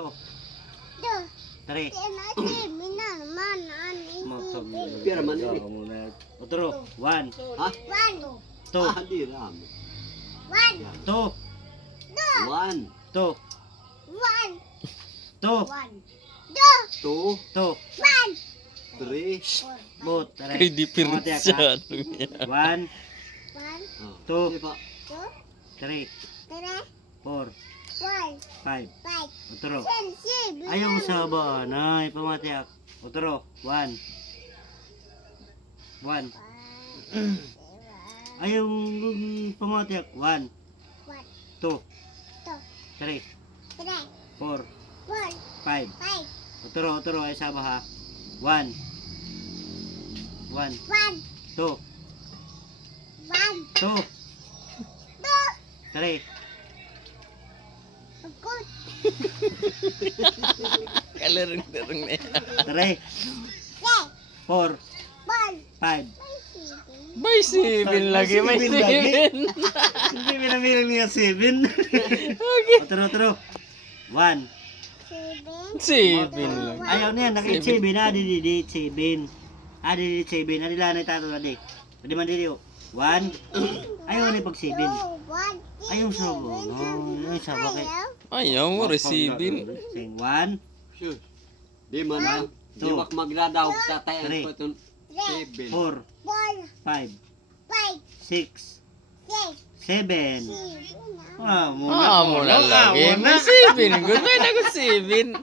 2, Duh. 3, Pira man ini. otro, 1, Hah? 2, Ah, di ram. 2, 1, 2, 2, 2, 2, 3. but, Kay diferensyado niya. 1, Oh. 2, Di ba? 3, 4, 5, otro. Ayaw sa ba, nay, pamatiyak. Otro, 1, 1. Ayaw pamatiyak, 1, 2, 3, 4, 5. Otro, ay saba ha. 1, 1, 2, 2, 3, Kalarang-larang na yan. 3, 4, 5. May 7 lagi, may 7. Hindi pinamilang niya 7. Otro. 1. 7 lang. Ayaw niya, nakit-7. Adi 7. Adi 7. Adi lanay tato adi. Adi man diri. 1. Ayaw ni pag 7. Ayaw sa bo. No, ay sa bakit. Ayaw mo, resibin. 1, Sure. Di man ha. Di Two. mak magradaw tatay Three. ang patun. 7. 4, 5, 6, 7. Ah, mo na lagi. May 7. Good, may nagot 7.